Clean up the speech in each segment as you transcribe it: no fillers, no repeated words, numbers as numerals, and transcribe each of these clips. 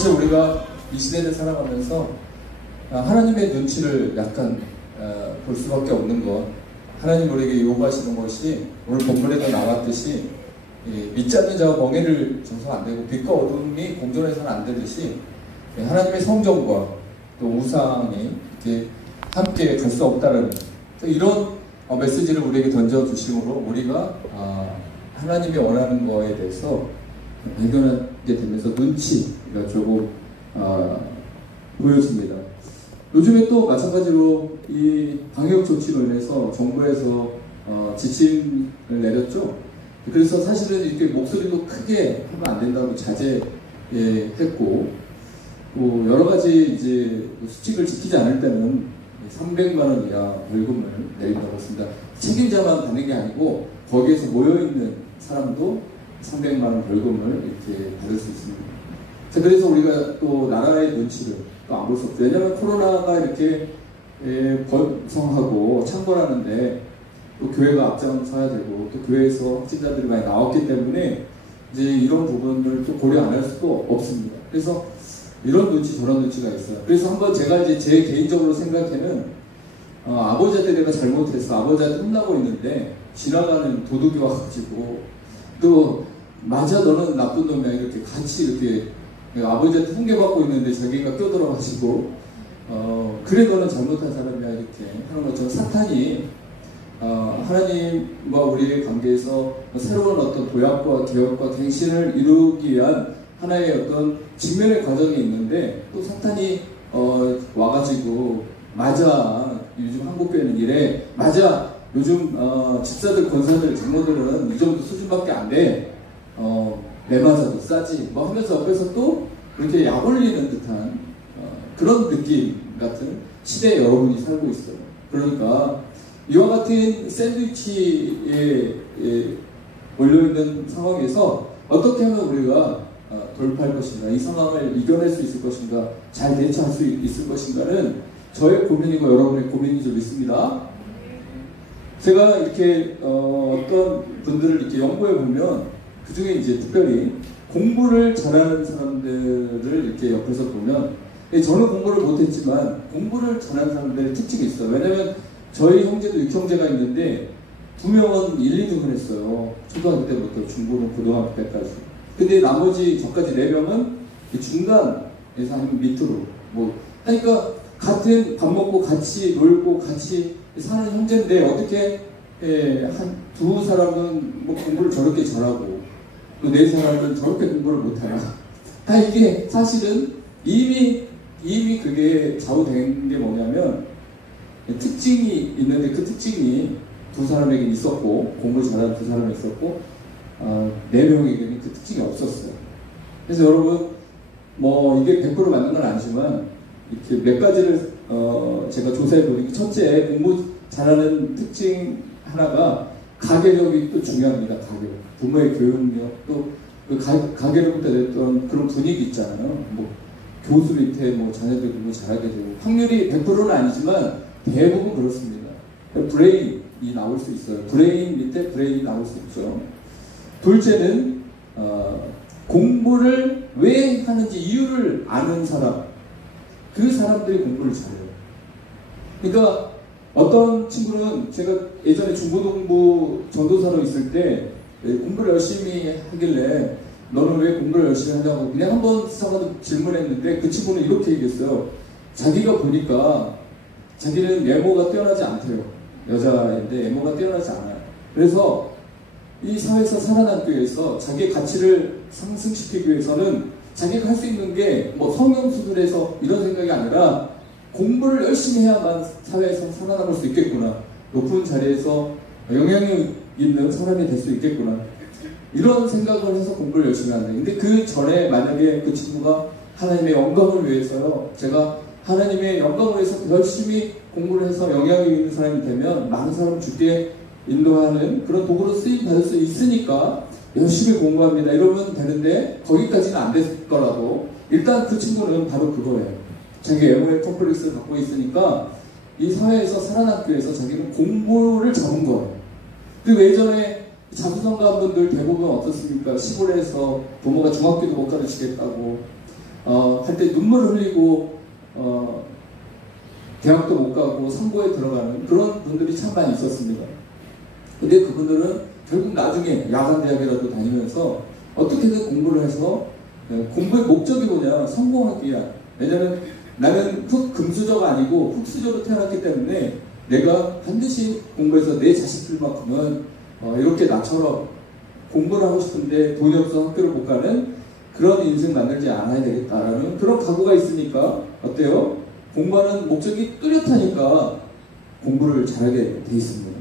사실 우리가 이 시대를 살아가면서 하나님의 눈치를 약간 볼 수밖에 없는 것, 하나님 우리에게 요구하시는 것이 오늘 본문에도 나왔듯이 믿지 않는 자와 멍에를 줘서 안 되고 빛과 어둠이 공존해서는 안 되듯이 하나님의 성전과 또 우상이 이렇게 함께 갈 수 없다는 이런 메시지를 우리에게 던져주심으로 우리가 하나님이 원하는 거에 대해서 발견하게 되면서 눈치가 조금 보여집니다. 요즘에 또 마찬가지로 이 방역 조치로 인해서 정부에서 지침을 내렸죠. 그래서 사실은 이렇게 목소리도 크게 하면 안 된다고 자제했고, 또 여러 가지 이제 수칙을 지키지 않을 때는 300만 원 이하 벌금을 내린다고 했습니다. 책임자만 받는 게 아니고 거기에서 모여있는 사람도 300만 원 벌금을 이렇게 받을 수 있습니다. 자, 그래서 우리가 또 나라의 눈치를 또 안 볼 수 없죠. 왜냐하면 코로나가 이렇게 번성하고 창궐하는데 또 교회가 앞장서야 되고 또 교회에서 확진자들이 많이 나왔기 때문에 이제 이런 부분을 또 고려 안 할 수도 없습니다. 그래서 이런 눈치 저런 눈치가 있어요. 그래서 한번 제가 이제 제 개인적으로 생각에는 아버지한테 내가 잘못해서 아버지한테 혼나고 있는데 지나가는 도둑이 와가지고 또 맞아 너는 나쁜 놈이야 이렇게 같이 이렇게 아버지한테 훈계받고 있는데 자기가 껴들어가지고 그래 너는 잘못한 사람이야 이렇게 하는 것처럼 사탄이 하나님과 우리의 관계에서 새로운 어떤 도약과 개혁과 갱신을 이루기 위한 하나의 어떤 직면의 과정이 있는데 또 사탄이 와가지고 맞아 요즘 한국교회는 이래 맞아 요즘 집사들 권사들 장로들은 이 정도 수준밖에 안 돼 내 맞아도 싸지 뭐 하면서 옆에서 또 이렇게 약 올리는 듯한 그런 느낌 같은 시대에 여러분이 살고 있어요. 그러니까 이와 같은 샌드위치에 몰려있는 상황에서 어떻게 하면 우리가 돌파할 것인가, 이 상황을 이겨낼 수 있을 것인가, 잘 대처할 수 있을 것인가는 저의 고민이고 여러분의 고민인 줄 믿습니다. 제가 이렇게 어떤 분들을 이렇게 연구해 보면 그 중에 이제 특별히 공부를 잘하는 사람들을 이렇게 옆에서 보면 저는 공부를 못했지만 공부를 잘하는 사람들의 특징이 있어요. 왜냐면 저희 형제도 6형제가 있는데 2명은 1, 2등을 했어요. 초등학교 때부터 중고등 고등학교 때까지. 근데 나머지 저까지 4명은 중간에서 한 밑으로 뭐 하니까 같은 밥 먹고 같이 놀고 같이 사는 형제인데 어떻게 한 두 사람은 뭐 공부를 저렇게 잘하고 또 4사람은 저렇게 공부를 못하나. 이게 사실은 이미 그게 좌우된 게 뭐냐면 특징이 있는데 그 특징이 두 사람에게 있었고 공부 잘하는 두 사람이 있었고 4명에게는 그 특징이 없었어요. 그래서 여러분 뭐 이게 100% 맞는 건 아니지만 이렇게 몇 가지를 제가 조사해 보니 첫째 공부 잘하는 특징 하나가 가계력이 또 중요합니다. 가계력, 부모의 교육력 또 그 가계력부터 냈던 그런 분위기 있잖아요. 뭐 교수 밑에 뭐 자녀들 공부 잘하게 되고 확률이 100%는 아니지만 대부분 그렇습니다. 브레인이 나올 수 있어요. 브레인 밑에 브레인이 나올 수 있죠. 둘째는 공부를 왜 하는지 이유를 아는 사람, 그 사람들이 공부를 잘해요. 그러니까 어떤 친구는 제가 예전에 중고등부 전도사로 있을 때 공부를 열심히 하길래 너는 왜 공부를 열심히 하냐고 그냥 한번 질문했는데 그 친구는 이렇게 얘기했어요. 자기가 보니까 자기는 외모가 뛰어나지 않대요. 여자인데 외모가 뛰어나지 않아요. 그래서 이 사회에서 살아남기 위해서 자기의 가치를 상승시키기 위해서는 자기가 할 수 있는 게 뭐 성형수술에서 이런 생각이 아니라 공부를 열심히 해야만 사회에서 살아남을 수 있겠구나. 높은 자리에서 영향력 있는 사람이 될 수 있겠구나. 이런 생각을 해서 공부를 열심히 하는데 근데 그 전에 만약에 그 친구가 하나님의 영광을 위해서요. 제가 하나님의 영광을 위해서 열심히 공부를 해서 영향력 있는 사람이 되면 많은 사람을 주께 인도하는 그런 도구로 쓰임 받을 수 있으니까 열심히 공부합니다. 이러면 되는데 거기까지는 안 됐더라도 일단 그 친구는 바로 그거예요. 자기 외모의 컴플렉스를 갖고 있으니까 이 사회에서 살아남기 위해서 자기는 공부를 잡은 거예요. 그리고 예전에 자수성가한 분들 대부분 어떻습니까? 시골에서 부모가 중학교도 못 가르치겠다고 할 때 눈물을 흘리고 대학도 못 가고 선고에 들어가는 그런 분들이 참 많이 있었습니다. 근데 그분들은 결국 나중에 야간 대학이라도 다니면서 어떻게든 공부를 해서 공부의 목적이 뭐냐? 성공하기야. 왜냐면 나는 금수저가 아니고 흙수저로 태어났기 때문에 내가 반드시 공부해서 내 자식들만큼은 이렇게 나처럼 공부를 하고 싶은데 돈이 없어 학교를 못 가는 그런 인생 만들지 않아야 되겠다라는 그런 각오가 있으니까 어때요? 공부하는 목적이 뚜렷하니까 공부를 잘하게 돼 있습니다.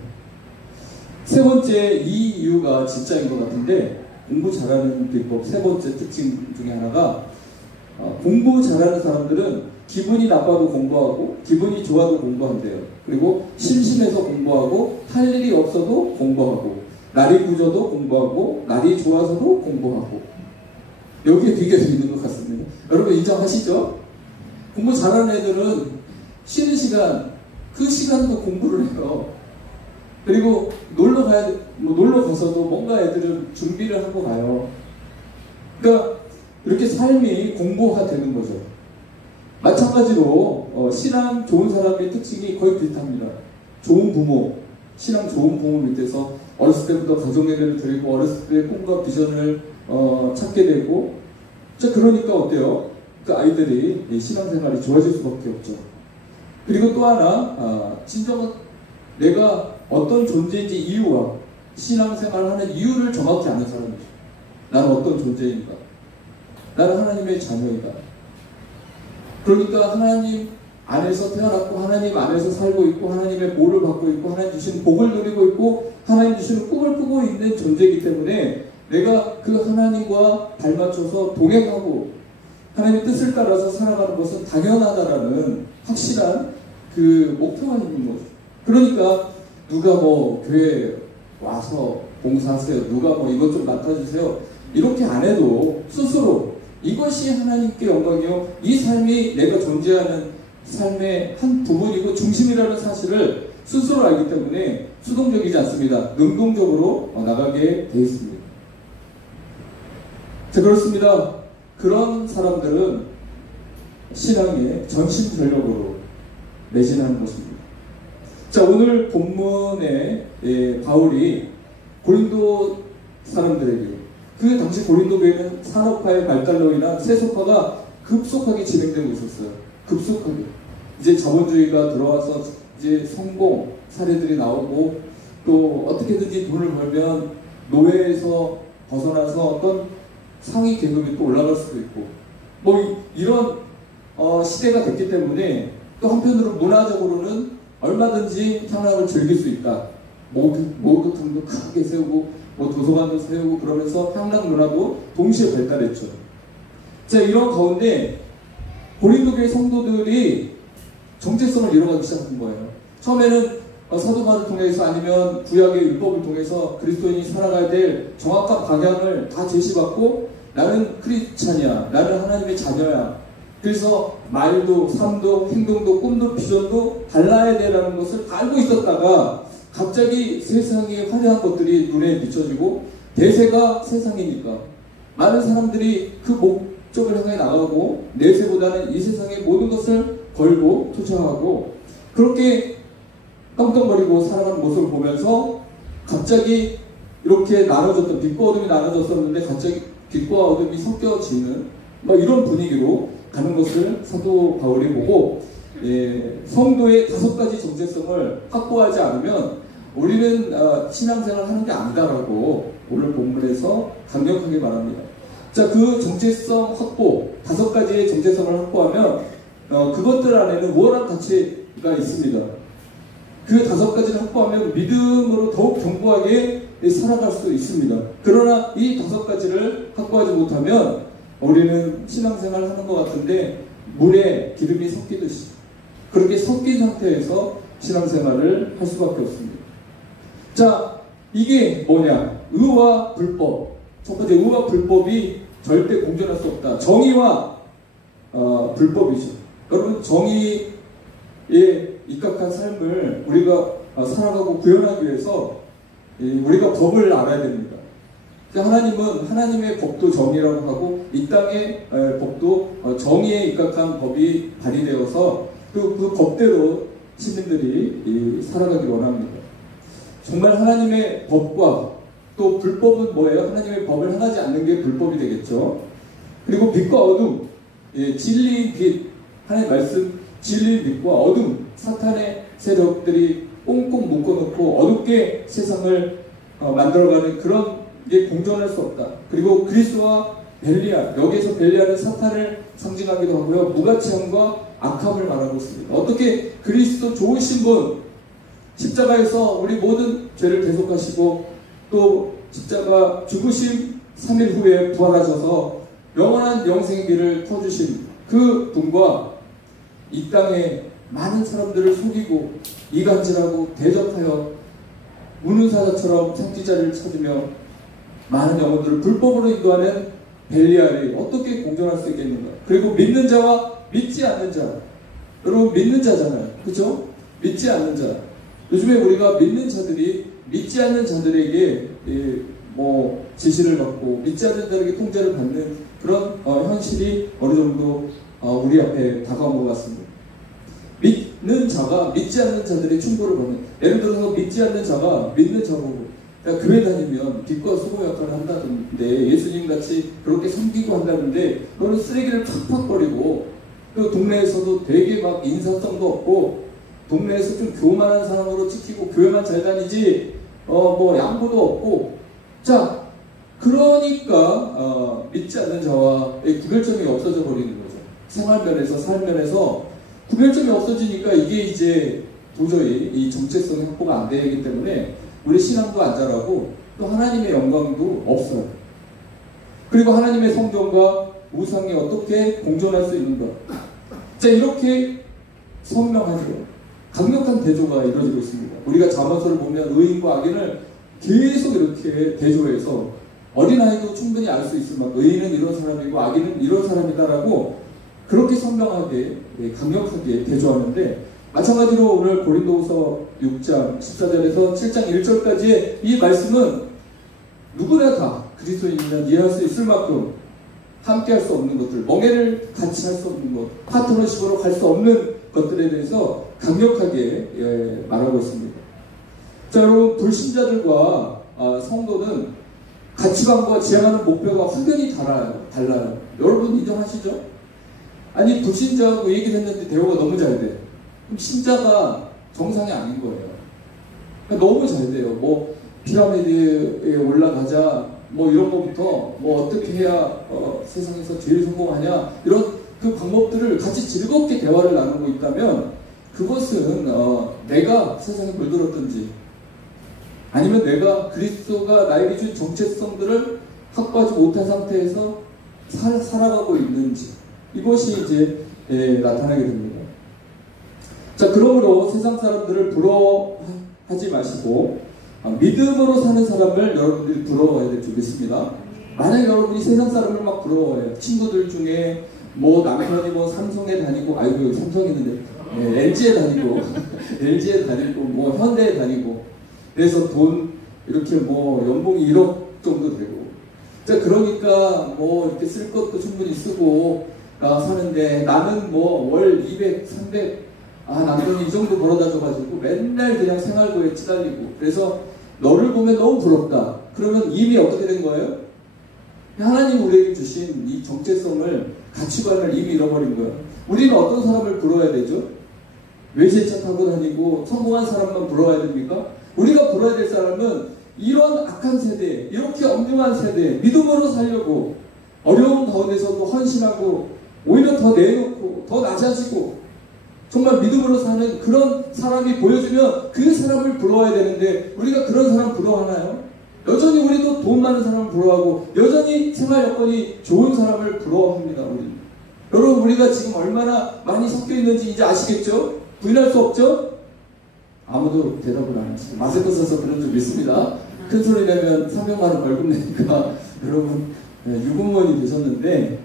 세 번째, 이 이유가 진짜인 것 같은데 공부 잘하는 비법 세 번째 특징 중에 하나가 공부 잘하는 사람들은 기분이 나빠도 공부하고 기분이 좋아도 공부한대요. 그리고 심심해서 공부하고 할 일이 없어도 공부하고 날이 굳어도 공부하고 날이 좋아서도 공부하고 여기에 비교가 있는 것 같습니다. 여러분 인정하시죠? 공부 잘하는 애들은 쉬는 시간 그 시간도 공부를 해요. 그리고 놀러 가서도 뭔가 애들은 준비를 하고 가요. 그러니까 이렇게 삶이 공부가 되는 거죠. 마찬가지로 신앙 좋은 사람의 특징이 거의 비슷합니다. 좋은 부모, 신앙 좋은 부모 밑에서 어렸을 때부터 가족예배를 드리고 어렸을 때 꿈과 비전을 찾게 되고 자 그러니까 어때요? 그 아이들이 신앙생활이 좋아질 수밖에 없죠. 그리고 또 하나 진정은 내가 어떤 존재인지 이유와 신앙생활을 하는 이유를 정확히 아는 사람이죠. 나는 어떤 존재인가? 나는 하나님의 자녀이다. 그러니까 하나님 안에서 태어났고 하나님 안에서 살고 있고 하나님의 보호를 받고 있고 하나님 주신 복을 누리고 있고 하나님 주시는 꿈을 꾸고 있는 존재이기 때문에 내가 그 하나님과 발맞춰서 동행하고 하나님의 뜻을 따라서 살아가는 것은 당연하다라는 확실한 그 목표가 있는 거죠. 그러니까 누가 뭐 교회에 와서 봉사하세요. 누가 뭐 이것 좀 맡아주세요. 이렇게 안 해도 스스로 이것이 하나님께 영광이요. 이 삶이 내가 존재하는 삶의 한 부분이고 중심이라는 사실을 스스로 알기 때문에 수동적이지 않습니다. 능동적으로 나가게 되어 있습니다. 자, 그렇습니다. 그런 사람들은 신앙에 전심전력으로 매진하는 것입니다. 자, 오늘 본문에 바울이 고린도 사람들에게 그 당시 고린도 교회는 산업화의 발달로 인한 세속화가 급속하게 진행되고 있었어요. 급속하게. 이제 자본주의가 들어와서 이제 성공 사례들이 나오고 또 어떻게든지 돈을 벌면 노예에서 벗어나서 어떤 상위 계급이 또 올라갈 수도 있고 뭐 이런 시대가 됐기 때문에 또 한편으로 문화적으로는 얼마든지 향락을 즐길 수 있다. 목욕탕도 크게 세우고 뭐 도서관도 세우고 그러면서 향락 문화도 동시에 발달했죠. 자, 이런 가운데 고린도 교회 성도들이 정체성을 잃어가기 시작한 거예요. 처음에는 사도 바울을 통해서 아니면 구약의 율법을 통해서 그리스도인이 살아가야 될 정확한 방향을 다 제시받고 나는 크리스찬이야. 나는 하나님의 자녀야. 그래서 말도 삶도 행동도 꿈도 비전도 달라야 되라는 것을 다 알고 있었다가 갑자기 세상의 화려한 것들이 눈에 비춰지고 대세가 세상이니까 많은 사람들이 그 목적을 향해 나가고 내세보다는 이 세상의 모든 것을 걸고 투자하고 그렇게 떵떵거리고 살아가는 모습을 보면서 갑자기 이렇게 나눠졌던 빛과 어둠이 나눠졌었는데 갑자기 빛과 어둠이 섞여지는 이런 분위기로 가는 것을 사도 바울이 보고 성도의 5가지 정체성을 확보하지 않으면 우리는 신앙생활 하는 게 아니다라고 오늘 본문에서 강력하게 말합니다. 자, 그 정체성 확보 5가지의 정체성을 확보하면 그것들 안에는 우월한 가치가 있습니다. 그 5가지를 확보하면 믿음으로 더욱 견고하게 살아갈 수 있습니다. 그러나 이 5가지를 확보하지 못하면 우리는 신앙생활 하는 것 같은데 물에 기름이 섞이듯이 그렇게 섞인 상태에서 신앙생활을 할 수밖에 없습니다. 자, 이게 뭐냐? 의와 불법. 첫 번째, 의와 불법이 절대 공존할 수 없다. 정의와 불법이죠. 여러분, 정의에 입각한 삶을 우리가 살아가고 구현하기 위해서 우리가 법을 알아야 됩니다. 하나님은 하나님의 법도 정의라고 하고 이 땅의 법도 정의에 입각한 법이 발의되어서 또 그 법대로 시민들이 살아가길 원합니다. 정말 하나님의 법과 또 불법은 뭐예요? 하나님의 법을 행하지 않는 게 불법이 되겠죠. 그리고 빛과 어둠, 진리인 빛, 하나님의 말씀, 진리인 빛과 어둠, 사탄의 세력들이 꽁꽁 묶어놓고 어둡게 세상을 만들어가는 그런 게 공존할 수 없다. 그리고 그리스도와 벨리알, 여기에서 벨리알은 사탄을 상징하기도 하고요. 무가치함과 악함을 말하고 있습니다. 어떻게 그리스도 좋으신 분, 십자가에서 우리 모든 죄를 대속하시고 또 십자가 죽으심 3일 후에 부활하셔서 영원한 영생의 길을 터주신 그 분과 이 땅에 많은 사람들을 속이고 이간질하고 대적하여 무능사자처럼 상지자리를 찾으며 많은 영혼들을 불법으로 인도하는 벨리알이 어떻게 공존할 수 있겠는가? 그리고 믿는 자와 믿지 않는 자, 여러분 믿는 자잖아요, 그렇죠? 믿지 않는 자. 요즘에 우리가 믿는 자들이 믿지 않는 자들에게 지시를 받고 믿지 않는 자들에게 통제를 받는 그런 현실이 어느 정도 우리 앞에 다가온 것 같습니다. 믿는 자가 믿지 않는 자들의 충고를 받는, 예를 들어서 믿지 않는 자가 믿는 자고 교회 다니면 빛과 소금 역할을 한다던데, 예수님 같이 그렇게 섬기고 한다는데 너는 쓰레기를 팍팍 버리고 또 동네에서도 되게 막 인사성도 없고 동네에서 좀 교만한 사람으로 찍히고 교회만 잘 다니지 양보도 없고, 자 그러니까 믿지 않는 자와 구별점이 없어져 버리는 거죠. 생활면에서 삶면에서 구별점이 없어지니까 이게 이제 도저히 이 정체성이 확보가 안 되기 때문에 우리 신앙도 안 자라고 또 하나님의 영광도 없어요. 그리고 하나님의 성전과 우상이 어떻게 공존할 수 있는가? 자, 이렇게 선명하죠. 강력한 대조가 이루어지고 있습니다. 우리가 자문서를 보면 의인과 악인을 계속 이렇게 대조해서 어린아이도 충분히 알 수 있을 만큼 의인은 이런 사람이고 악인은 이런 사람이다라고 그렇게 선명하게 강력하게 대조하는데, 마찬가지로 오늘 고린도후서 6장 14절에서 7장 1절까지의 이 말씀은 누구나 다 그리스도인이면 이해할 수 있을 만큼 함께 할 수 없는 것들, 멍해를 같이 할 수 없는 것, 파트너십으로 갈 수 없는 것들에 대해서 강력하게 말하고 있습니다. 자, 여러분, 불신자들과 성도는 가치관과 지향하는 목표가 확연히 달라요. 여러분 인정하시죠? 아니, 불신자하고 얘기를 했는데 대화가 너무 잘 돼. 그럼 신자가 정상이 아닌 거예요. 그러니까 너무 잘 돼요. 피라미드에 올라가자, 이런 거부터, 어떻게 해야 세상에서 제일 성공하냐, 이런 그 방법들을 같이 즐겁게 대화를 나누고 있다면, 그것은 내가 세상에 물들었든지, 아니면 내가 그리스도가 나에게 준 정체성들을 확보하지 못한 상태에서 살아가고 있는지, 이것이 이제 나타나게 됩니다. 자, 그러므로 세상 사람들을 부러워하지 마시고 믿음으로 사는 사람을 여러분들이 부러워해야 될 줄 믿습니다. 만약에 여러분이 세상 사람을 막 부러워해요. 친구들 중에 남편이 삼성에 다니고, 아이고 삼성이 있는데 LG에 다니고 LG에 다니고 현대에 다니고, 그래서 돈 이렇게 연봉이 1억 정도 되고, 자 그러니까 이렇게 쓸 것도 충분히 쓰고 사는데, 나는 월 200, 300 남편이 이 정도 벌어다 줘가지고 맨날 그냥 생활고에 치달리고, 그래서 너를 보면 너무 부럽다. 그러면 이미 어떻게 된 거예요? 하나님 우리에게 주신 이 정체성을, 가치관을 이미 잃어버린 거예요. 우리는 어떤 사람을 부러워야 되죠? 외제차 타고 다니고 성공한 사람만 부러워야 됩니까? 우리가 부러워야 될 사람은 이런 악한 세대, 이렇게 엄중한 세대, 믿음으로 살려고 어려운 가운데서도 헌신하고 오히려 더 내놓고 더 낮아지고 정말 믿음으로 사는 그런 사람이 보여주면 그 사람을 부러워야 되는데, 우리가 그런 사람 부러워하나요? 여전히 우리도 돈 많은 사람을 부러워하고 여전히 생활 여건이 좋은 사람을 부러워합니다. 여러분, 우리가 지금 얼마나 많이 섞여 있는지 이제 아시겠죠? 부인할 수 없죠? 아무도 대답을 안 하시고 마스크 써서 그런 줄 믿습니다. 큰 소리 내면 300만 원 벌금 내니까 여러분 유공무원이 되셨는데,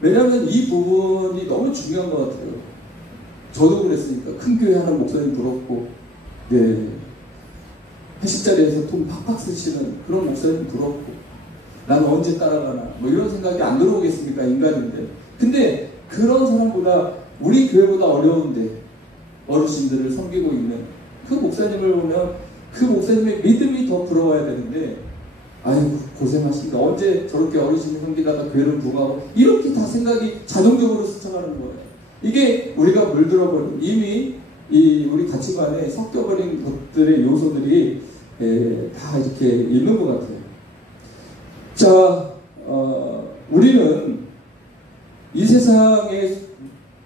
왜냐하면 이 부분이 너무 중요한 것 같아요. 저도 그랬으니까. 큰 교회 하는 목사님 부럽고, 회식 자리에서 돈 팍팍 쓰시는 그런 목사님 부럽고, 난 언제 따라가나 뭐 이런 생각이 안 들어오겠습니까? 인간인데. 근데 그런 사람보다 우리 교회보다 어려운데 어르신들을 섬기고 있는 그 목사님을 보면 그 목사님의 믿음이 더 부러워야 되는데, 아이고 고생하십니다. 언제 저렇게 어르신을 섬기다가 교회를 부흥하고, 이렇게 다 생각이 자동적으로 스쳐가는 거예요. 이게 우리가 물들어버린, 이미 우리 가치관에 섞여버린 것들의 요소들이 다 이렇게 있는 것 같아요. 자, 우리는 이 세상의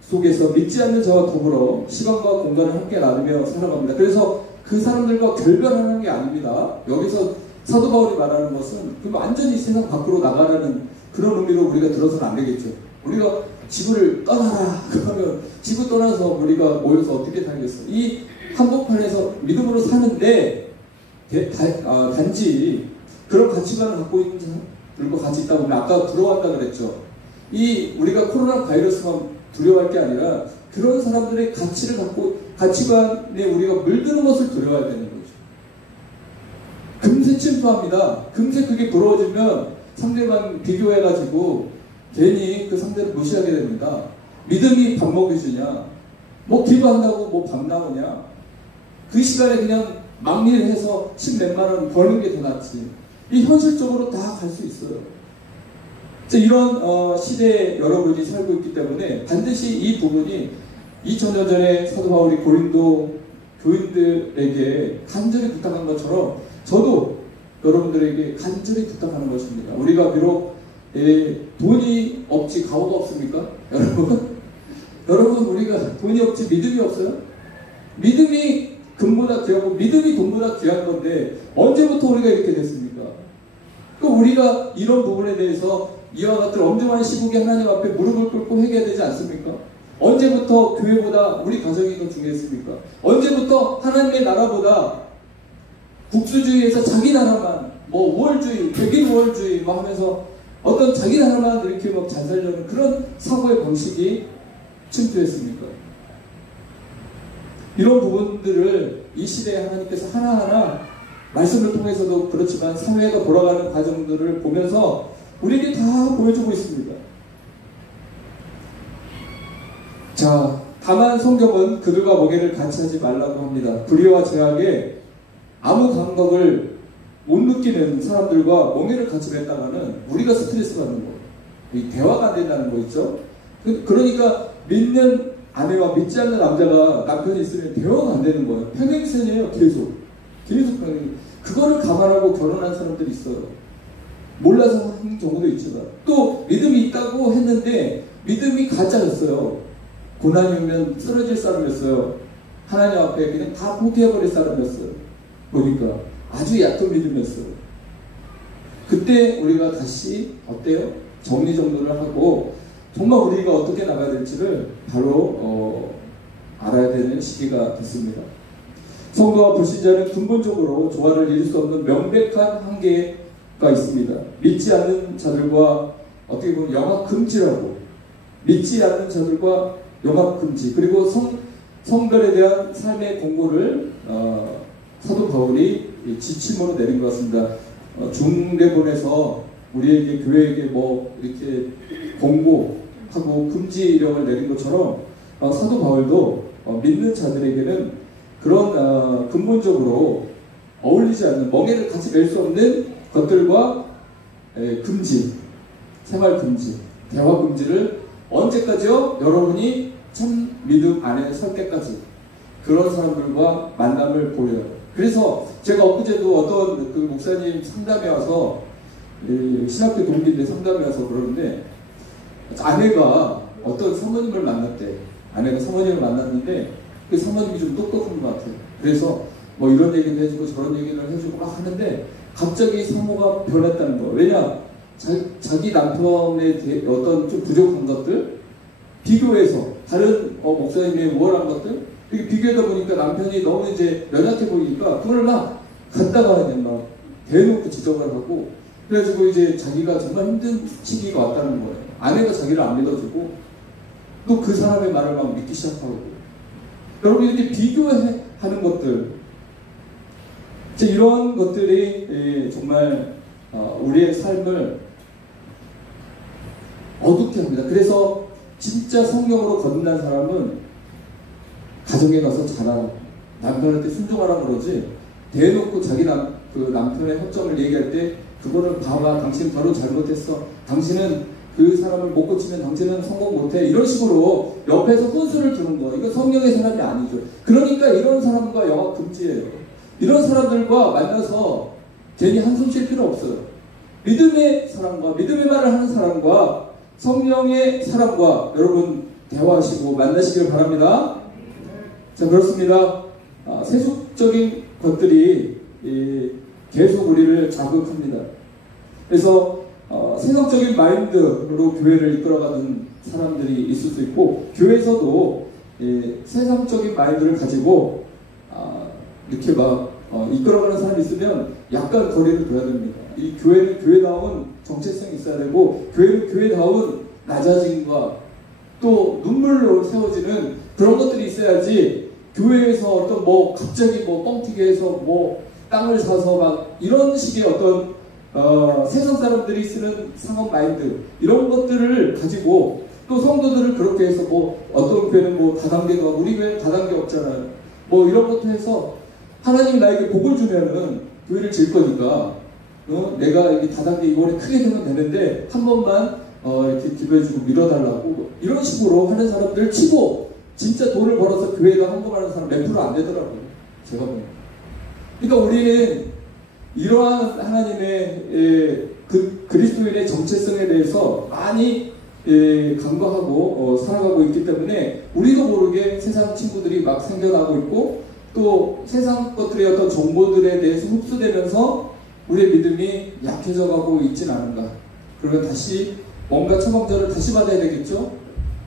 속에서 믿지 않는 자와 더불어 시간과 공간을 함께 나누며 살아갑니다. 그래서 그 사람들과 결별하는 게 아닙니다. 여기서 사도 바울이 말하는 것은 완전히 세상 밖으로 나가라는 그런 의미로 우리가 들어서는 안 되겠죠. 우리가 지구를 떠나라 그러면 지구 떠나서 우리가 모여서 어떻게 살겠어? 이 한복판에서 믿음으로 사는데 단지 그런 가치관을 갖고 있는 사람들과 같이 있다 보면, 아까 부러워한다 그랬죠. 우리가 코로나 바이러스만 두려워할 게 아니라 그런 사람들의 가치를 갖고 가치관에 우리가 물드는 것을 두려워해야 되는 거죠. 금세 침투합니다. 금세 그게 부러워지면 상대방 비교해가지고 괜히 그 상대를 무시하게 됩니다. 믿음이 밥 먹여주냐, 뭐 기도한다고 뭐 밥 나오냐, 그 시간에 그냥 막일해서 10몇만원 버는 게 더 낫지. 이 현실적으로 다 갈 수 있어요. 이런 시대에 여러분이 살고 있기 때문에 반드시 이 부분이 2000년 전에 사도 바울이 고린도 교인들에게 간절히 부탁한 것처럼 저도 여러분들에게 간절히 부탁하는 것입니다. 우리가 비록 돈이 없지 가오가 없습니까? 여러분 우리가 돈이 없지 믿음이 없어요? 믿음이 금보다 귀하고 믿음이 돈보다 귀한 건데 언제부터 우리가 이렇게 됐습니까? 우리가 이런 부분에 대해서 이와 같은 엄중한 시국에 하나님 앞에 무릎을 꿇고 회개해야 되지 않습니까? 언제부터 교회보다 우리 가정이 더 중요했습니까? 언제부터 하나님의 나라보다 국수주의에서 자기 나라만, 뭐 우월주의, 백일 우월주의 뭐 하면서 어떤 자기 나라만 이렇게 막 잘 살려는 그런 사고의 방식이 침투했습니까? 이런 부분들을 이 시대에 하나님께서 하나하나 말씀을 통해서도 그렇지만 사회가 돌아가는 과정들을 보면서 우리에게 다 보여주고 있습니다. 자, 다만 성경은 그들과 멍에를 같이 하지 말라고 합니다. 불의와 죄악에 아무 감각을 못 느끼는 사람들과 멍에를 같이 맺다가는 우리가 스트레스 받는 거, 이 대화가 안 된다는 거 있죠? 그러니까 믿는 아내와 믿지 않는 남자가 남편이 있으면 대화가 안 되는 거예요. 평행선이에요. 계속 평행. 그거를 감안하고 결혼한 사람들이 있어요. 몰라서 하는 경우도 있지만, 또 믿음이 있다고 했는데 믿음이 가짜였어요. 고난이 오면 쓰러질 사람이었어요. 하나님 앞에 그냥 다 포기해버릴 사람이었어요. 보니까 아주 얕은 믿음이었어요. 그때 우리가 다시 어때요? 정리정돈을 하고 정말 우리가 어떻게 나가야 될지를 바로 알아야 되는 시기가 됐습니다. 성도와 불신자는 근본적으로 조화를 이룰 수 없는 명백한 한계가 있습니다. 믿지 않는 자들과 어떻게 보면 영합금지라고, 믿지 않는 자들과 영합금지, 그리고 성별에 대한 삶의 공고를 사도 바울이 지침으로 내린 것 같습니다. 중대본에서 우리에게 교회에게 뭐 이렇게 공고하고 금지령을 내린 것처럼 사도 바울도 믿는 자들에게는 그런 근본적으로 어울리지 않는, 멍에를 같이 맬 수 없는 것들과 금지, 생활 금지, 대화 금지를 언제까지요? 여러분이 참 믿음 안에 설 때까지 그런 사람들과 만남을 보여요. 그래서 제가 엊그제도 어떤 그 목사님 상담에 와서, 신학교 동기인데 상담에 와서 그러는데, 아내가 어떤 사모님을 만났대. 아내가 사모님을 만났는데 그 사모님이 좀 똑똑한 것 같아요. 그래서 뭐 이런 얘기도 해주고 저런 얘기를 해주고 막 하는데 갑자기 사모가 변했다는 거예요. 왜냐? 자기 남편의 어떤 좀 부족한 것들 비교해서 다른 목사님의 우월한 것들 이렇게 비교하다 보니까 남편이 너무 이제 연약해 보이니까 그걸 막 갖다가 그냥 막 대놓고 지적을 하고, 그래가지고 이제 자기가 정말 힘든 시기가 왔다는 거예요. 아내가 자기를 안 믿어주고 또 그 사람의 말을 막 믿기 시작하고. 여러분 이렇게 비교하는 것들, 이런 것들이 정말 우리의 삶을 어둡게 합니다. 그래서 진짜 성령으로 거듭난 사람은 가정에 가서 잘하라, 남편한테 순종하라 그러지, 대놓고 자기 남편의 허점을 얘기할 때 그거는 봐봐, 당신 바로 잘못했어, 당신은 그 사람을 못 고치면 당신은 성공 못해, 이런 식으로 옆에서 훈수를 두는 거, 이거 성령의 사람이 아니죠. 그러니까 이런 사람과 영화 금지예요. 이런 사람들과 만나서 괜히 한숨 쉴 필요 없어요. 믿음의 사람과, 믿음의 말을 하는 사람과 성령의 사람과 여러분 대화하시고 만나시길 바랍니다. 자, 그렇습니다. 세속적인 것들이 계속 우리를 자극합니다. 그래서 세상적인 마인드로 교회를 이끌어가는 사람들이 있을 수 있고, 교회에서도 세상적인 마인드를 가지고 이렇게 막 이끌어가는 사람이 있으면 약간 거리를 둬야 됩니다. 이 교회는 교회다운 정체성이 있어야 되고, 교회는 교회다운 낮아짐과 또 눈물로 세워지는 그런 것들이 있어야지, 교회에서 어떤 갑자기 뻥튀기 해서 땅을 사서 막 이런 식의 어떤 세상 사람들이 쓰는 상업 마인드, 이런 것들을 가지고 또 성도들을 그렇게 해서 어떤 교회는 다단계도 하고, 우리 교회는 다단계 없잖아요. 이런 것도 해서 하나님이 나에게 복을 주면은 교회를 질 거니까 내가 이 다단계 이번에 크게 되면 되는데 한 번만 이렇게 기도해주고 밀어달라고, 이런 식으로 하는 사람들 치고 진짜 돈을 벌어서 교회에다 헌금하는 사람 몇 프로 안 되더라고요, 제가 보니까. 그러니까 우리는 이러한 하나님의 그리스도인의 정체성에 대해서 많이 간과하고 살아가고 있기 때문에 우리도 모르게 세상 친구들이 막 생겨나고 있고, 또 세상 것들의 어떤 정보들에 대해서 흡수되면서 우리의 믿음이 약해져가고 있진 않은가. 그러면 다시 뭔가 처방전을 다시 받아야 되겠죠.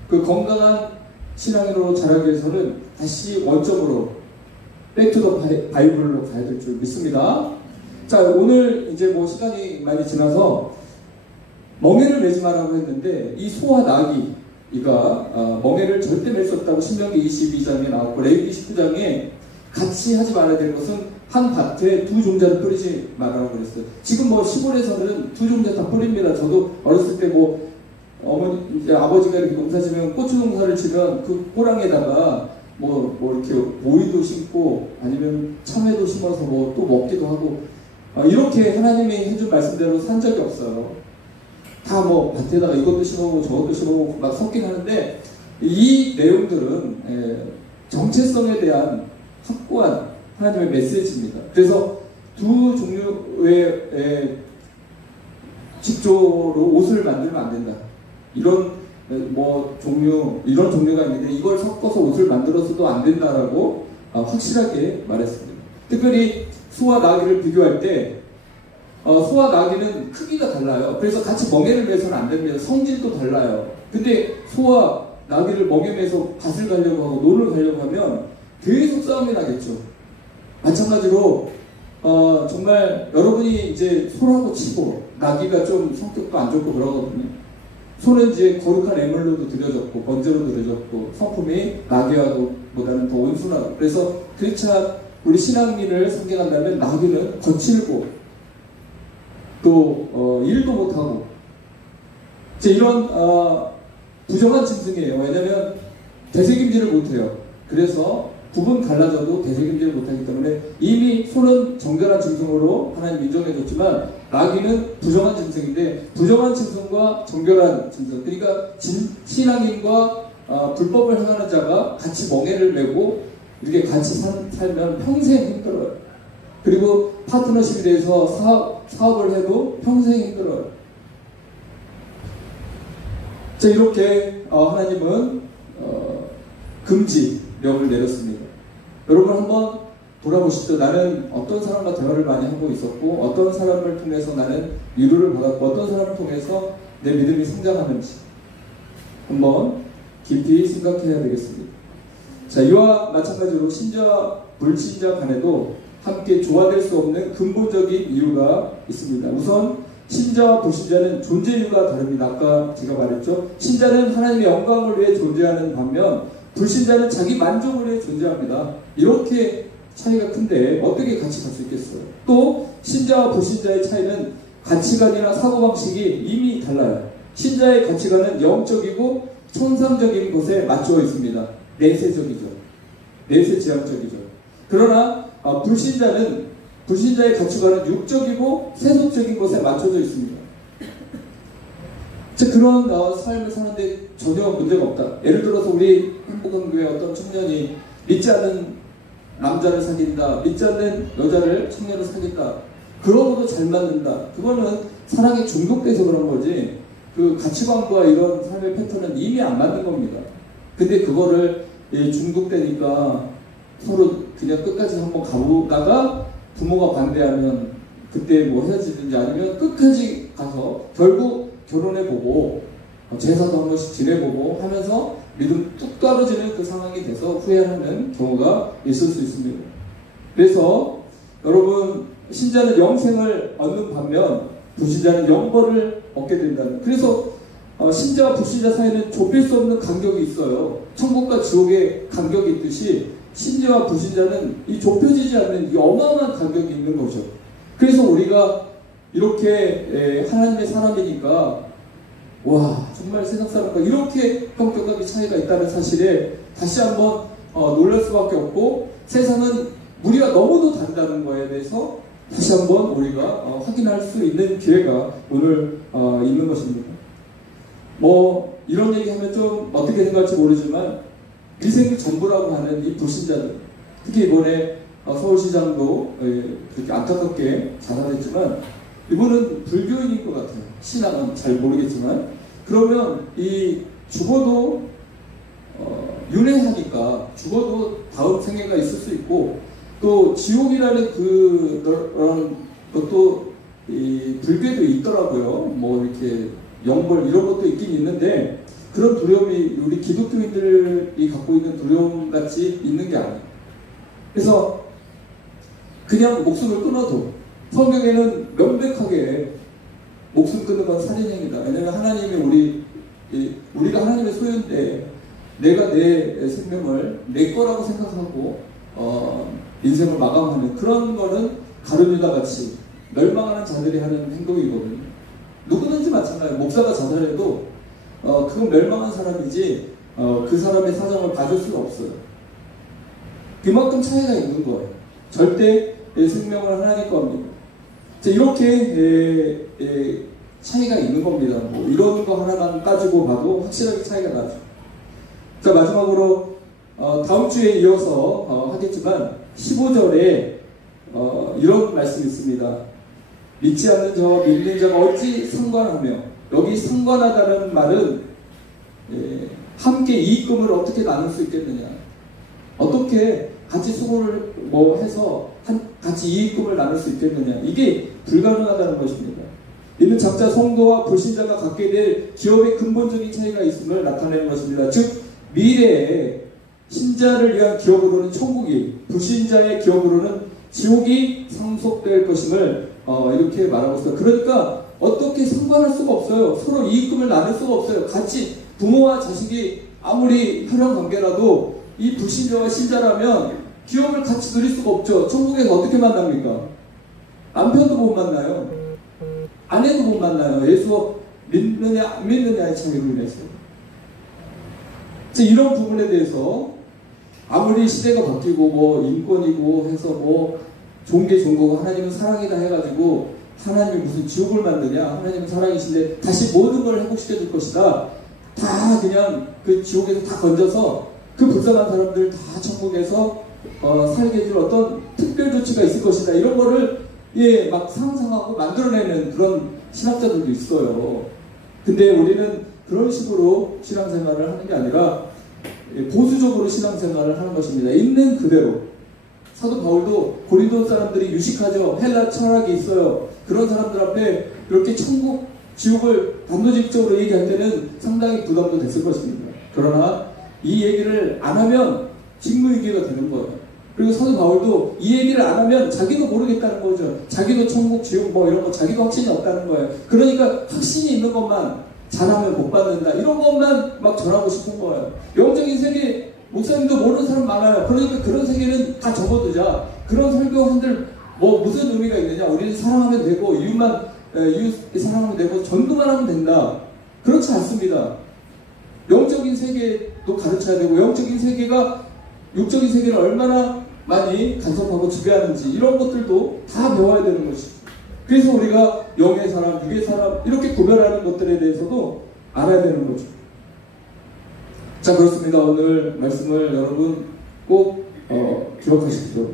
그 건강한 신앙으로 자라기 위해서는 다시 원점으로 백투더 바이블로 가야 될 줄 믿습니다. 자, 오늘 이제 시간이 많이 지나서 멍에를 매지 마라고 했는데, 이 소와 나귀가 멍에를 절대 맬 수 없다고 신명기 22장에 나왔고, 레위기 19장에 같이 하지 말아야 될 것은 한 밭에 두 종자를 뿌리지 말라고 그랬어요. 지금 시골에서는 두 종자 다 뿌립니다. 저도 어렸을 때 이제 아버지가 이렇게 농사 지면, 고추 농사를 치면 그 호랑에다가 이렇게 오이도 심고 아니면 참외도 심어서 또 먹기도 하고, 이렇게 하나님이 해준 말씀대로 산 적이 없어요. 다 밭에다가 이것도 심어보고 저것도 심어보고 막 섞긴 하는데, 이 내용들은 정체성에 대한 확고한 하나님의 메시지입니다. 그래서 두 종류의 직조로 옷을 만들면 안 된다. 이런 이런 종류가 있는데 이걸 섞어서 옷을 만들어서도 안 된다라고 확실하게 말했습니다. 특별히 소와 나귀를 비교할 때 소와 나귀는 크기가 달라요. 그래서 같이 멍에를 매서는 안 됩니다. 성질도 달라요. 근데 소와 나귀를 멍에 매서 밭을 가려고 하고 논을 가려고 하면 계속 싸움이 나겠죠. 마찬가지로 정말 여러분이 이제 소라고 치고, 나귀가 좀 성격도 안 좋고 그러거든요. 소는 이제 거룩한 애물로도 드려졌고 번제로 드려졌고 성품이 나귀보다는 더 온순하고, 그래서 그렇지만 우리 신앙민을 상징한다면 나귀는 거칠고 또 일도 못하고 이런 부정한 짐승이에요. 왜냐하면 되새김질을 못해요. 그래서 부분 갈라져도 되새김질을 못하기 때문에 이미 소는 정결한 짐승으로 하나님 인정해줬지만 나귀는 부정한 짐승인데, 부정한 짐승과 정결한 짐승, 그러니까 신앙인과 불법을 행하는 자가 같이 멍에를 메고 이렇게 같이 살면 평생 힘들어요. 그리고 파트너십에 대해서 사업을 해도 평생 힘들어요. 자, 이렇게 하나님은 금지령을 내렸습니다. 여러분 한번 돌아보십시오. 나는 어떤 사람과 대화를 많이 하고 있었고, 어떤 사람을 통해서 나는 위로를 받았고, 어떤 사람을 통해서 내 믿음이 성장하는지 한번 깊이 생각해야 되겠습니다. 자, 이와 마찬가지로 신자와 불신자 간에도 함께 조화될 수 없는 근본적인 이유가 있습니다. 우선 신자와 불신자는 존재 이유가 다릅니다. 아까 제가 말했죠. 신자는 하나님의 영광을 위해 존재하는 반면 불신자는 자기 만족을 위해 존재합니다. 이렇게 차이가 큰데 어떻게 같이 갈 수 있겠어요? 또 신자와 불신자의 차이는 가치관이나 사고방식이 이미 달라요. 신자의 가치관은 영적이고 천상적인 것에 맞추어 있습니다. 내세적이죠. 내세지향적이죠. 그러나 불신자의 가치관은 육적이고 세속적인 것에 맞춰져 있습니다. 즉 그런 삶을 사는데 전혀 문제가 없다. 예를 들어서 우리 행복한 교회 어떤 청년이 믿지 않는 남자를 사귄다, 믿지 않는 여자를 청년을 사귄다, 그러고도 잘 맞는다. 그거는 사랑에 중독돼서 그런 거지, 그 가치관과 이런 삶의 패턴은 이미 안 맞는 겁니다. 근데 그거를 중독되니까 서로 그냥 끝까지 한번 가보다가 부모가 반대하면 그때 뭐 헤어지든지 아니면 끝까지 가서 결국 결혼해보고 제사도 한 번씩 지내보고 하면서 믿음 뚝 떨어지는 그 상황이 돼서 후회하는 경우가 있을 수 있습니다. 그래서 여러분, 신자는 영생을 얻는 반면 불신자는 영벌을 얻게 된다는, 그래서 신자와 불신자 사이에는 좁힐 수 없는 간격이 있어요. 천국과 지옥의 간격이 있듯이 신자와 불신자는 이 좁혀지지 않는 이 어마어마한 간격이 있는 거죠. 그래서 우리가 이렇게 하나님의 사람이니까 와, 정말 세상 사람과 이렇게 성격이 차이가 있다는 사실에 다시 한번 놀랄 수밖에 없고, 세상은 우리가 너무도 다르다는 거에 대해서 다시 한번 우리가 확인할 수 있는 기회가 오늘 있는 것입니다. 뭐 이런 얘기하면 좀 어떻게 생각할지 모르지만 인생이 전부라고 하는 이 불신자들, 특히 이번에 서울시장도 그렇게 안타깝게 자살했지만 이분은 불교인인 것 같아요. 신앙은 잘 모르겠지만, 그러면 이 죽어도 윤회하니까 죽어도 다음 생애가 있을 수 있고, 또 지옥이라는 그런 것도 이 불교에도 있더라고요. 뭐 이렇게 영벌 이런 것도 있긴 있는데 그런 두려움이 우리 기독교인들이 갖고 있는 두려움 같이 있는 게 아니에요. 그래서 그냥 목숨을 끊어도 성경에는 명백하게 목숨 끊는 건 살인행위다. 왜냐하면 하나님이 우리가 하나님의 소유인데 내가 내 생명을 내 거라고 생각하고 인생을 마감하는 그런 거는 가룟유다 같이 멸망하는 자들이 하는 행동이거든요. 누구든지 마찬가지예요. 목사가 자살해도 그건 멸망한 사람이지 그 사람의 사정을 봐줄 수가 없어요. 그만큼 차이가 있는 거예요. 절대 생명을 하나님 겁니다. 이렇게 차이가 있는 겁니다. 뭐 이런 거 하나만 따지고 봐도 확실하게 차이가 나죠. 자, 마지막으로 다음 주에 이어서 하겠지만 15절에 이런 말씀이 있습니다. 믿지 않는 자와 믿는 자가 어찌 상관하며, 여기 상관하다는 말은 함께 이익금을 어떻게 나눌 수 있겠느냐, 어떻게 같이 수고를 뭐 해서 같이 이익금을 나눌 수 있겠느냐, 이게 불가능하다는 것입니다. 이는 각자 성도와 불신자가 갖게 될 기업의 근본적인 차이가 있음을 나타내는 것입니다. 즉 미래에 신자를 위한 기업으로는 천국이, 불신자의 기업으로는 지옥이 상속될 것임을 이렇게 말하고 있어요. 그러니까 어떻게 상관할 수가 없어요. 서로 이익금을 나눌 수가 없어요. 같이 부모와 자식이 아무리 혈연 관계라도 이 불신자와 신자라면 기업을 같이 누릴 수가 없죠. 천국에서 어떻게 만납니까? 남편도 못 만나요. 아내도 못 만나요. 예수 믿느냐 안 믿느냐의 차이로 인해서. 이런 부분에 대해서 아무리 시대가 바뀌고 뭐 인권이고 해서 뭐 좋은 게 좋은 거고 하나님은 사랑이다 해가지고 하나님이 무슨 지옥을 만드냐, 하나님은 사랑이신데 다시 모든 걸 회복시켜 줄 것이다, 다 그냥 그 지옥에서 다 건져서 그 불쌍한 사람들 다 천국에서 살게 해줄 어떤 특별 조치가 있을 것이다, 이런 거를 막 상상하고 만들어내는 그런 신학자들도 있어요. 근데 우리는 그런 식으로 신앙생활을 하는 게 아니라 보수적으로 신앙생활을 하는 것입니다. 있는 그대로. 사도 바울도 고린도 사람들이 유식하죠. 헬라 철학이 있어요. 그런 사람들 앞에 이렇게 천국, 지옥을 단도직입적으로 얘기할 때는 상당히 부담도 됐을 것입니다. 그러나 이 얘기를 안 하면 직무유기가 되는 거예요. 그리고 사도 바울도 이 얘기를 안 하면 자기도 모르겠다는 거죠. 자기도 천국, 지옥 뭐 이런 거 자기도 확신이 없다는 거예요. 그러니까 확신이 있는 것만 잘하면 못 받는다, 이런 것만 막 전하고 싶은 거예요. 영적인 세계 목사님도 모르는 사람 많아요. 그러니까 그런 세계는 다 접어두자. 그런 설교한들 뭐 무슨 의미가 있느냐, 우리는 사랑하면 되고 이웃만 이웃 사랑하면 되고 전도만 하면 된다. 그렇지 않습니다. 영적인 세계도 가르쳐야 되고 영적인 세계가 육적인 세계를 얼마나 많이 간섭하고 지배하는지 이런 것들도 다 배워야 되는 것이죠. 그래서 우리가 영의 사람, 육의 사람 이렇게 구별하는 것들에 대해서도 알아야 되는 거죠. 자, 그렇습니다. 오늘 말씀을 여러분 꼭 기억하십시오.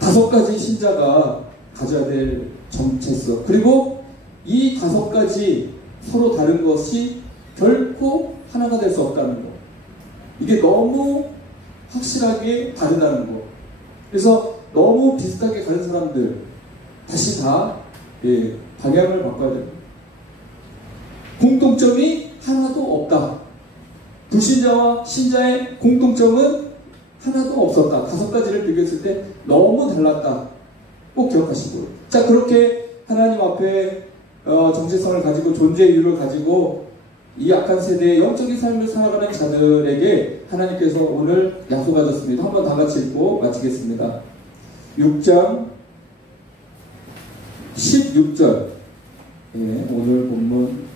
5가지 신자가 가져야 될 정체성, 그리고 이 5가지 서로 다른 것이 결코 하나가 될 수 없다는 것, 이게 너무 확실하게 다르다는 것. 그래서 너무 비슷하게 가는 사람들 다시 다 방향을 바꿔야 됩니다. 공통점이 하나도 없다. 불신자와 신자의 공통점은 하나도 없었다. 5가지를 비교했을 때 너무 달랐다. 꼭 기억하시고요. 자, 그렇게 하나님 앞에 정체성을 가지고 존재의 이유를 가지고 이 약한 세대의 영적인 삶을 살아가는 자들에게 하나님께서 오늘 약속하셨습니다. 한번 다 같이 읽고 마치겠습니다. 6장 16절, 오늘 본문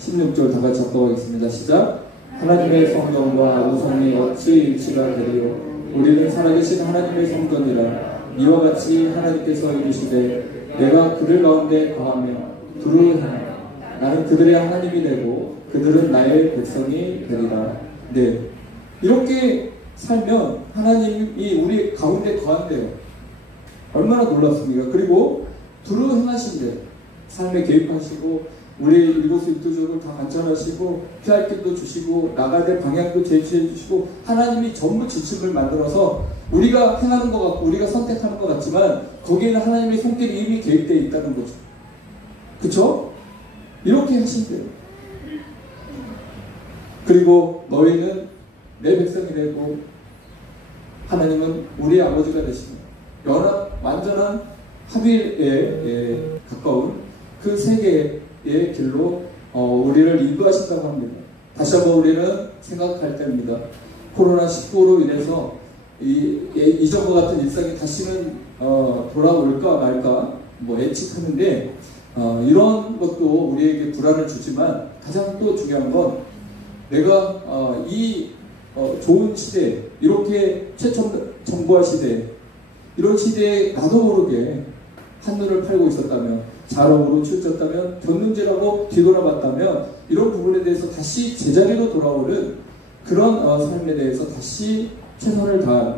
16절 다 같이 합독하겠습니다. 시작. 하나님의 성전과 우성이 어찌 일치가 되리요? 우리는 살아계신 하나님의 성전이라. 이와 같이 하나님께서 이르시되 내가 그들 가운데 거하며 두루 행하라. 나는 그들의 하나님이 되고 그들은 나의 백성이 되리라. 네, 이렇게 살면 하나님이 우리 가운데 거한대요. 얼마나 놀랍습니까? 그리고 두루 행하신대. 삶에 개입하시고 우리 일곱 일도족을 다 관찰하시고 피할 길도 주시고 나가야 될 방향도 제시해 주시고 하나님이 전부 지침을 만들어서 우리가 행하는 것 같고 우리가 선택하는 것 같지만 거기에는 하나님의 손길이 이미 개입되어 있다는 거죠. 그쵸? 이렇게 하신대요. 그리고 너희는 내 백성이 되고 하나님은 우리 아버지가 되십니다. 연합, 완전한 합일에 가까운 그 세계의 길로 우리를 인도하신다고 합니다. 다시 한번 우리는 생각할 때입니다. 코로나19로 인해서 이전과 같은 일상이 다시는 돌아올까 말까 예측하는데 이런 것도 우리에게 불안을 주지만 가장 또 중요한 건 내가 이 좋은 시대, 이렇게 최첨부화 시대, 이런 시대에 나도 모르게 한눈을 팔고 있었다면, 자랑으로 치우쳤다면, 곁눈질하고 뒤돌아봤다면 이런 부분에 대해서 다시 제자리로 돌아오는 그런 삶에 대해서 다시 최선을 다하는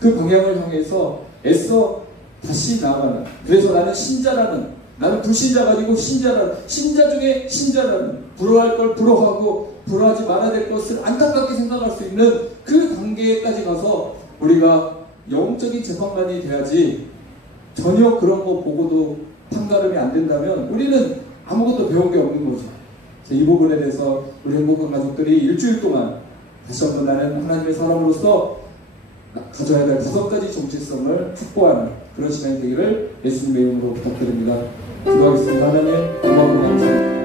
그 방향을 향해서 애써 다시 나아가는, 그래서 나는 신자라는, 나는 불신자가 아니고 신자라는, 신자 중에 신자라는, 부러워할 걸 부러워하고 부러워하지 말아야 될 것을 안타깝게 생각할 수 있는 그 단계까지 가서 우리가 영적인 재판관이 돼야지, 전혀 그런 거 보고도 판가름이 안 된다면 우리는 아무것도 배운 게 없는 거죠. 이 부분에 대해서 우리 행복한 가족들이 일주일 동안 다시 한번 나는 하나님의 사람으로서 가져야 될 5가지 정체성을 확보하는 그런 시간이 되기를 예수님의 이름으로 부탁드립니다. 기도하겠습니다. 하나님, 고마운 감사.